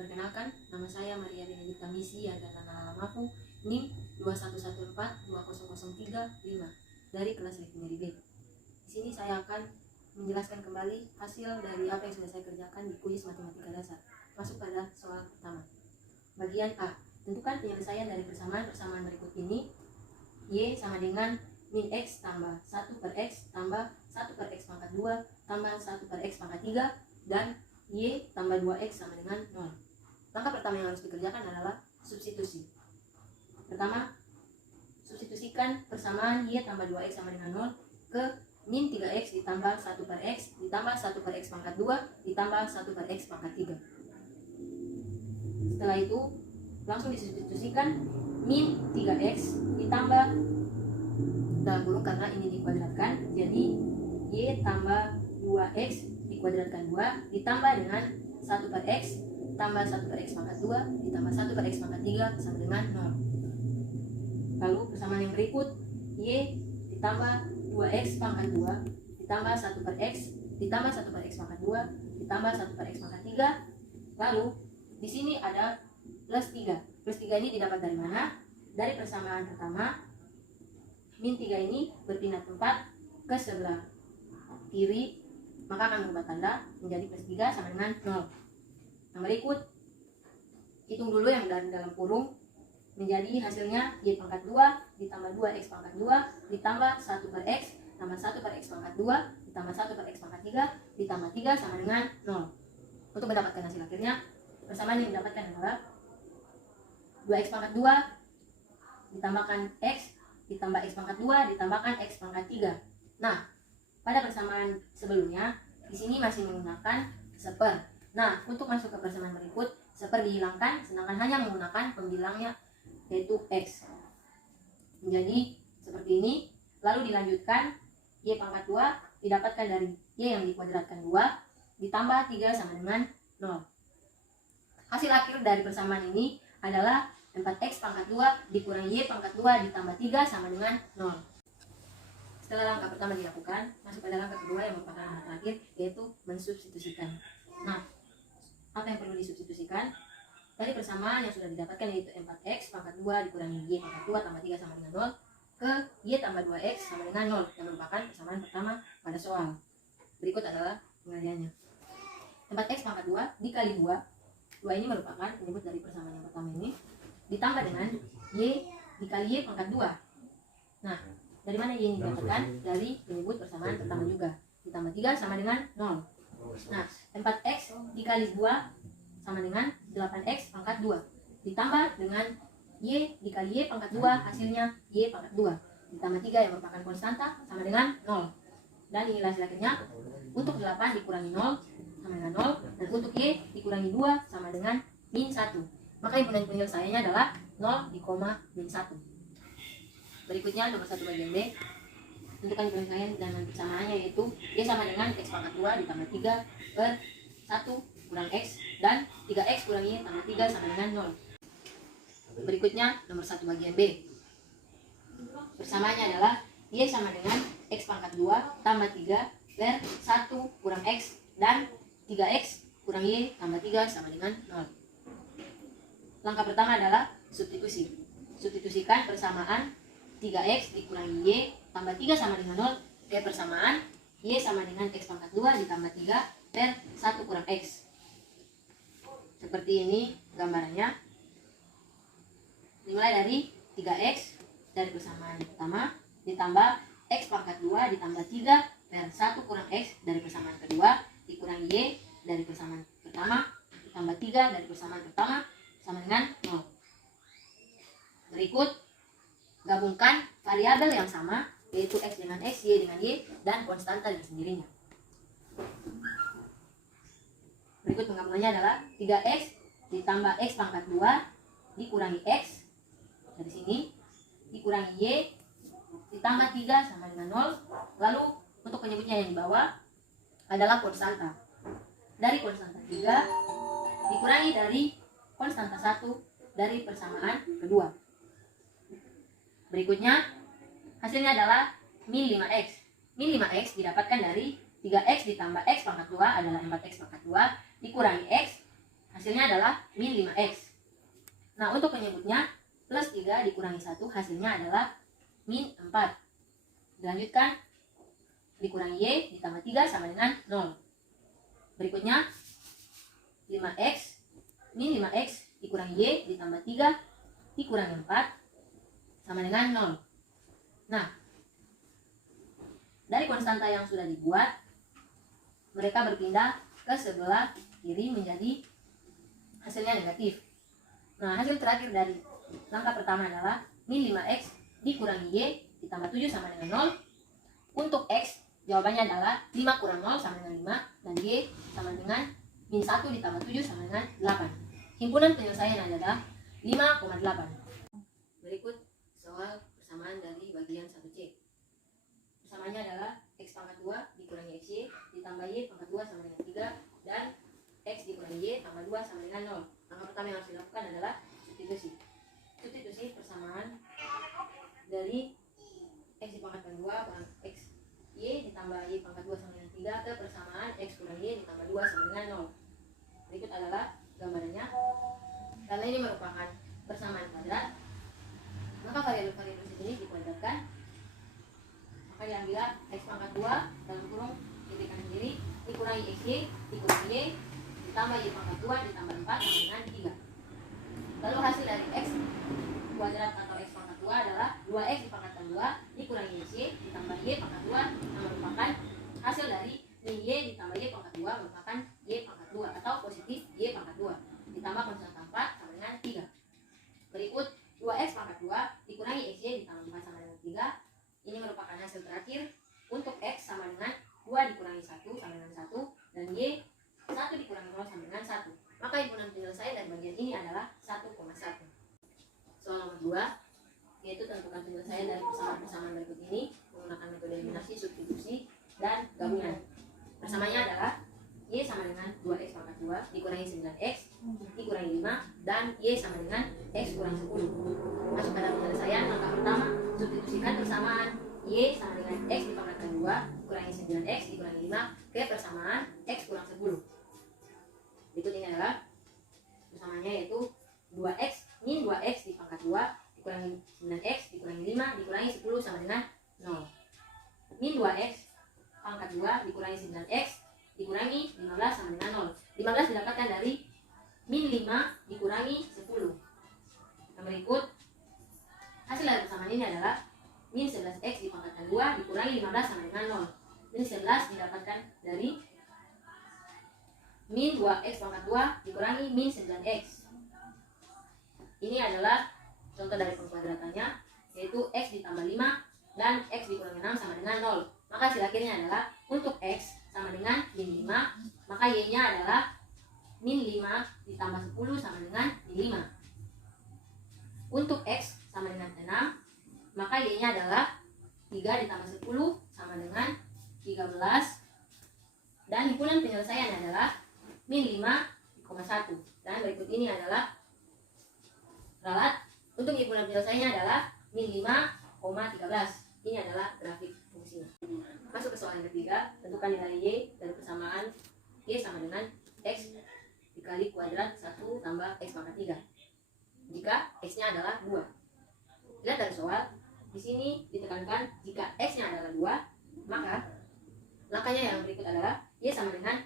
Perkenalkan, nama saya Maria Benedikta Misi yang dan alamaku NIM 21142003 dari kelas Lekimeri B. Di sini saya akan menjelaskan kembali hasil dari apa yang sudah saya kerjakan di kuis matematika dasar. Masuk pada soal pertama. Bagian A. Tentukan penyelesaian dari persamaan berikut ini. Y sama dengan min X tambah 1 per X tambah 1 per X pangkat 2 tambah 1 per X pangkat 3 dan Y tambah 2X sama dengan 0. Langkah pertama yang harus dikerjakan adalah substitusi. Pertama, substitusikan persamaan Y tambah 2X sama dengan 0 ke min 3X ditambah 1 per X ditambah 1 per X pangkat 2 ditambah 1 per X pangkat 3. Setelah itu langsung disubstitusikan min 3X ditambah dalam kurung karena ini dikuadratkan, jadi Y tambah 2X dikuadratkan 2 ditambah dengan 1 per X tambah 1 per X pangkat 2 ditambah 1 per X pangkat 3 sama dengan 0. Lalu persamaan yang berikut, Y ditambah 2X pangkat 2 ditambah 1 per X ditambah 1 per X pangkat 2 ditambah 1 per X pangkat 3. Lalu di sini ada plus 3. Plus 3 ini didapat dari mana? Dari persamaan pertama, min 3 ini berpindah tempat ke sebelah kiri, maka akan berubah tanda menjadi plus 3 sama dengan 0. Yang berikut, hitung dulu yang dalam kurung, menjadi hasilnya Y pangkat 2 ditambah 2X pangkat 2 ditambah 1 per X tambah 1 per X pangkat 2 ditambah 1 per X pangkat 3 ditambah 3 sama dengan 0. Untuk mendapatkan hasil akhirnya, persamaan yang didapatkan adalah 2X pangkat 2 ditambahkan X ditambah X pangkat 2 ditambahkan X pangkat 3. Nah, pada persamaan sebelumnya, di sini masih menggunakan seper. Nah, untuk masuk ke persamaan berikut, seper dihilangkan, sedangkan hanya menggunakan pembilangnya, yaitu X. Menjadi seperti ini, lalu dilanjutkan, Y pangkat 2 didapatkan dari Y yang dikuadratkan 2, ditambah 3 sama dengan 0. Hasil akhir dari persamaan ini adalah 4X pangkat 2 dikurangi Y pangkat 2 ditambah 3 sama dengan 0. Setelah langkah pertama dilakukan, masuk pada langkah kedua yang merupakan langkah terakhir, yaitu mensubstitusikan. Nah, apa yang perlu disubstitusikan? Dari persamaan yang sudah didapatkan, yaitu 4X pangkat 2 dikurangi Y pangkat 2 tambah 3 sama dengan 0 ke Y tambah 2X sama dengan 0, yang merupakan persamaan pertama pada soal. Berikut adalah pengerjaannya. 4X pangkat 2 dikali 2 ini merupakan penyebut dari persamaan yang pertama ini, ditambah dengan Y dikali Y pangkat 2. Nah, dari mana Y ini didapatkan? Dari penyebut persamaan pertama juga. Ditambah 3 sama dengan 0. Nah, 4X dikali 2 sama dengan 8X pangkat 2. Ditambah dengan Y dikali Y pangkat 2, hasilnya Y pangkat 2. Ditambah 3 yang merupakan konstanta sama dengan 0. Dan inilah hasil akhirnya. Untuk 8 dikurangi 0 sama dengan 0. Dan untuk Y dikurangi 2 sama dengan min 1. Maka himpunan penyelesaiannya adalah 0 di koma min 1. Berikutnya nomor 1 bagian B. Tentukan penyelesaian dengan persamaannya, yaitu Y sama dengan X pangkat 2 ditambah 3 per 1 kurang X dan 3X kurang Y tambah 3 sama dengan 0. Berikutnya nomor 1 bagian B. Persamaannya adalah Y sama dengan X pangkat 2 tambah 3 per 1 kurang X dan 3X kurang Y tambah 3 sama dengan 0. Langkah pertama adalah substitusi. Substitusikan persamaan 3X dikurangi Y tambah 3 sama dengan 0 ke persamaan Y sama dengan X pangkat 2 ditambah 3 per 1 kurang X. Seperti ini gambarannya. Dimulai dari 3X dari persamaan pertama ditambah X pangkat 2 ditambah 3 per 1 kurang X dari persamaan kedua dikurangi Y dari persamaan pertama ditambah 3 dari persamaan pertama sama dengan 0. Berikut, gabungkan variabel yang sama, yaitu X dengan X, Y dengan Y, dan konstanta dengan sendirinya. Berikut penggabungannya adalah 3X ditambah X pangkat 2 dikurangi X dari sini dikurangi Y ditambah 3 sama dengan 0. Lalu untuk penyebutnya yang di bawah adalah konstanta. Dari konstanta 3 dikurangi dari konstanta 1 dari persamaan kedua. Berikutnya hasilnya adalah min 5X. Min 5X didapatkan dari 3X ditambah X pangkat 2 adalah 4X pangkat 2 dikurangi X hasilnya adalah min 5x. Nah, untuk penyebutnya, plus 3 dikurangi 1 hasilnya adalah min 4. Dilanjutkan, dikurangi y ditambah 3 sama dengan 0. Berikutnya, 5x, min 5x dikurangi y ditambah 3 dikurangi 4 sama dengan 0. Nah, dari konstanta yang sudah dibuat, mereka berpindah ke sebelah kiri menjadi hasilnya negatif. Nah, hasil terakhir dari langkah pertama adalah min 5x dikurangi y ditambah 7 sama dengan 0. Untuk x, jawabannya adalah 5 kurang 0 sama dengan 5, dan y sama dengan min 1 ditambah 7 sama dengan 8. Himpunan penyelesaian adalah 5,8. Berikut soal persamaan dari bagian 1C. Persamaannya adalah x pangkat 2 dikurangi xy ditambah y pangkat 2 sama dengan 3, dan x dikurangi y tambah 2 sama dengan 0. Langkah pertama yang harus dilakukan adalah substitusi. Substitusi persamaan dari x dipangkatkan 2 kurang x y ditambah y pangkat 2 sama dengan 3 ke persamaan x kurang y ditambah 2 sama dengan 0. Berikut adalah gambarannya. Karena ini merupakan persamaan kuadrat, maka variabel-variabel sejenis dikuadratkan. Maka diambil x pangkat 2 dalam kurung titik kanan kiri dikurangi xy dikurangi y ditambah y pangkat 2 ditambah 4 sama dengan 3. Lalu hasil dari x kuadrat atau x pangkat 2 adalah 2x dipangkatkan 2 dikurangi xy ditambah y pangkat 2 yang merupakan hasil dari min y ditambah y pangkat 2 merupakan y pangkat 2 atau positif y pangkat 2 ditambah konstanta 4 sama dengan 3. Berikut 2x pangkat 2 dikurangi xy ditambah 4 sama dengan 3. Ini merupakan hasil terakhir. Untuk x sama dengan 2 dikurangi 1 sama dengan 1, dan y 1 dikurangi 0 sama dengan 1. Maka himpunan penyelesaian dari bagian ini adalah 1,1. Soal nomor 2, yaitu tentukan penyelesaian dari persamaan-persamaan berikut ini menggunakan metode eliminasi, substitusi, dan gabungan. Persamaannya adalah y sama dengan 2x pangkat 2 dikurangi 9x dikurangi 5, dan y sama dengan x kurang 10. Masuk pada penyelesaian. Langkah pertama, substitusikan persamaan y sama dengan x dipangkatkan 2 kurangi 9x dikurangi 5 ke persamaan x kurang 10. Berikut ini adalah persamaannya, yaitu 2x min 2x dipangkat 2 dikurangi 9x dikurangi 5 dikurangi 10 sama dengan 0. Min 2x pangkat 2 dikurangi 9x dikurangi 15 sama dengan 0. 15 didapatkan dari min 5 dikurangi 10. Yang berikut, hasil dari persamaan ini adalah min 11x dipangkatkan 2 dikurangi 15 sama dengan 0. Min 11 didapatkan dari min 2x pangkat 2 dikurangi min 9x. Ini adalah contoh dari pengkuadratannya, yaitu x ditambah 5 dan x dikurangi 6 sama dengan 0. Maka hasil akhirnya adalah untuk x sama dengan min 5, maka y nya adalah min 5 ditambah 10 sama dengan min 5. Untuk x sama dengan 6, maka y nya adalah 3 ditambah 10 sama dengan 13. Dan himpunan penyelesaian adalah min 5,1. Dan berikut ini adalah ralat. Untuk himpunan penyelesaiannya adalah min 5,13. Ini adalah grafik fungsinya. Masuk ke soal yang ketiga, tentukan nilai y dari persamaan y sama dengan x dikali kuadrat 1 tambah x pangkat 3 jika x nya adalah 2. Lihat dari soal, di sini ditekankan jika x nya adalah 2, maka langkahnya yang berikut adalah y sama dengan,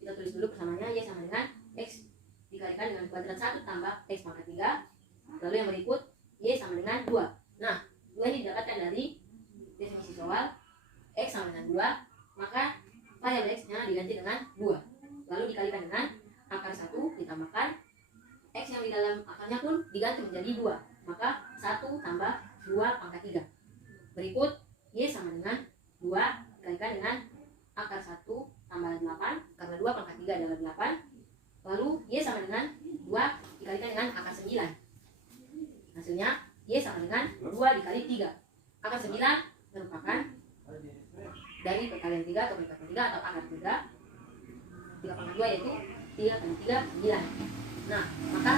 kita tulis dulu persamaannya, y sama dengan x dikalikan dengan kuadrat 1 tambah x pangkat 3. Lalu yang berikut y sama dengan 2. Nah, 2 ini didapatkan dari definisi soal. X sama dengan 2, maka variabel x nya diganti dengan 2, lalu dikalikan dengan akar 1 ditambahkan x yang di dalam akarnya pun diganti menjadi 2, maka 1 tambah 2 pangkat 3. Berikut y sama dengan 2 dikalikan dengan akar 1 tambah 8, karena 2 pangkat 3 adalah 8. Lalu y sama dengan 2 dikalikan dengan akar 9. Hasilnya y sama dengan 2 dikali 3. Akar 9 merupakan dari perkalian 3 atau perkalian 3 atau akar 3. 3 pangkat 2 yaitu 3 kali 3, 9. Nah, maka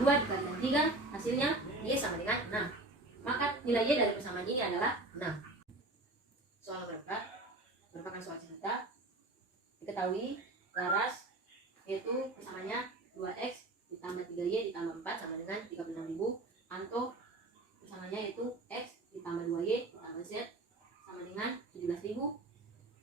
2 dikalikan 3 hasilnya y sama dengan 6. Maka nilai y dari persamaan ini adalah 6. Soal nomor 4 merupakan soal cerita. Diketahui laras, yaitu persamaannya 2x ditambah 3y ditambah 4 sama dengan 36.000. Anto persamanya yaitu x ditambah 2y ditambah z sama dengan 17.000.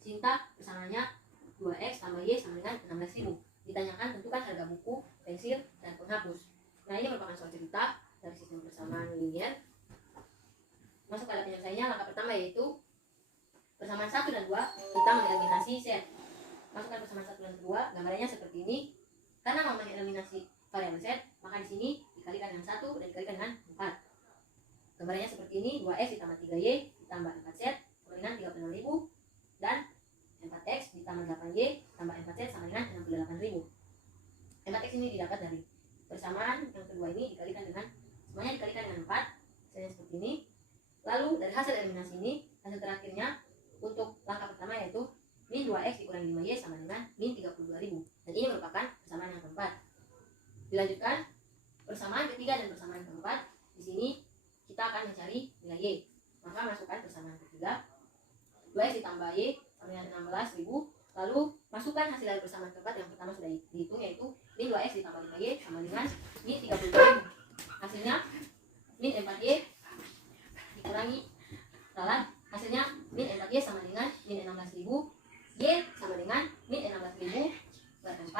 Sinta persamanya 2x tambah y sama dengan 16.000. Ditanyakan tentukan harga buku, pensil, dan penghapus. Nah, ini merupakan soal cerita dari sistem persamaan linier. Masuk pada penyelesaiannya, langkah pertama yaitu persamaan 1 dan 2 kita mengeliminasi Z. Masukkan persamaan 1 dan 2, gambarannya seperti ini. Karena mau mengeliminasi variabel Z, maka di sini dikalikan dengan 1 dan dikalikan dengan 4. Gambarannya seperti ini, 2x ditambah 3y ditambah 4z sama dengan 36.000 dan 4x ditambah 8y tambah 4z sama dengan 68.000. 4x ini didapat dari persamaan yang kedua ini dikalikan dengan semuanya dikalikan dengan 4, hasilnya seperti ini. Lalu dari hasil eliminasi ini, hasil terakhirnya untuk langkah pertama yaitu min 2x dikurangi 5y sama dengan min 32.000. Dan ini merupakan persamaan yang keempat. Dilanjutkan persamaan ketiga dan persamaan keempat. Di sini kita akan mencari nilai y. Maka masukkan persamaan ketiga, 2x ditambah y sama dengan 16.000. Lalu masukkan hasil dari persamaan keempat yang pertama sudah dihitung yaitu min 2x ditambah 5y sama dengan min 32.000. Hasilnya min 4y dikurangi hasilnya min 4y sama dengan min 16.000. Y sama dengan min 16.000 per 4.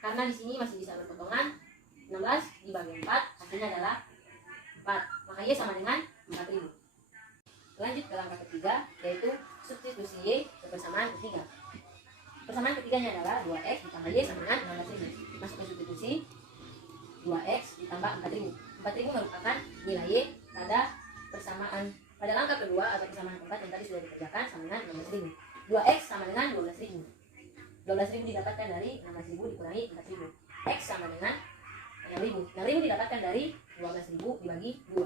Karena di sini masih bisa berpotongan, 16 dibagi 4 hasilnya adalah 4. Maka y sama dengan 4.000. Lanjut ke langkah ketiga yaitu substitusi y ke persamaan ketiga. Persamaan ketiganya adalah 2x ditambah y sama dengan 16.000. Masuk ke substitusi, 2x ditambah 4.000. 4.000 merupakan nilai y pada langkah kedua atau persamaan keempat yang tadi sudah dikerjakan sama dengan 16.000. 2x sama dengan 12.000. 12.000 didapatkan dari 16.000 dikurangi 4.000. X sama dengan 6.000. 6.000 didapatkan dari 12.000 dibagi 2.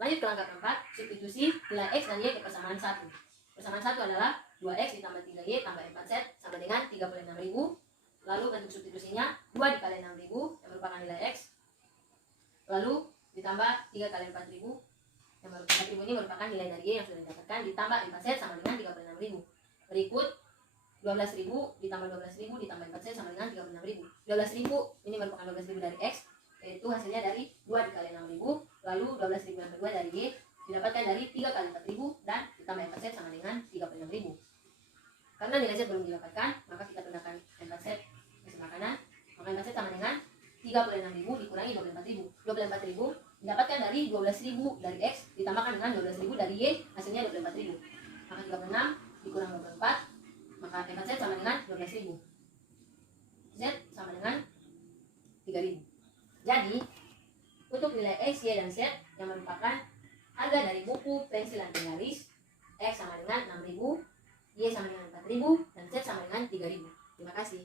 Lanjut ke langkah keempat, substitusi nilai x dan y ke persamaan 1. Persamaan 1 adalah 2x ditambah 3y tambah 4z sama dengan 36.000. Lalu bentuk substitusinya 2 dikali 6.000 yang merupakan nilai x. Lalu ditambah 3 kali 4.000 yang 4.000 ini merupakan nilai dari y yang sudah didapatkan ditambah 4z sama dengan 36.000. Berikut 12.000 ditambah 12.000 ditambah 4z sama dengan 36.000. 12.000 ini merupakan 12.000 dari x, yaitu hasilnya dari 2 dikali 6.000. Lalu 12.000 yang kedua dari y didapatkan dari 3 kali 4.000 dan ditambah 4z sama dengan 36.000. Karena nilai z belum didapatkan, maka kita gunakan 4z ke sebelah kanan. Maka 4z sama dengan 36.000 dikurangi 24.000. 24.000 didapatkan dari 12.000 dari x ditambahkan dengan 12.000 dari y, hasilnya 24.000. Maka 36 dikurang 24, maka 4z sama dengan 12.000. Z sama dengan 3.000. Jadi untuk nilai x, y, dan z yang merupakan harga dari buku, pensil, dan penggaris, x sama dengan 6.000, y sama dengan 4.000, dan z sama dengan 3.000. Terima kasih.